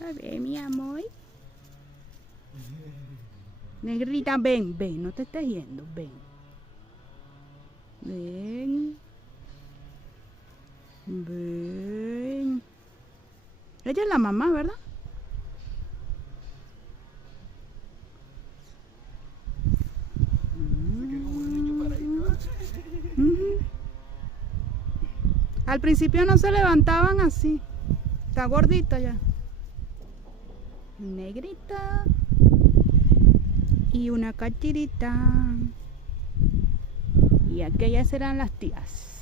A ver, mi amor. Negrita, ven, ven, no te estés yendo, ven. Ven. Ven. Ella es la mamá, ¿verdad? Al principio no se levantaban así. Está gordita ya. Negrita. Y una cachirita. Y aquellas eran las tías.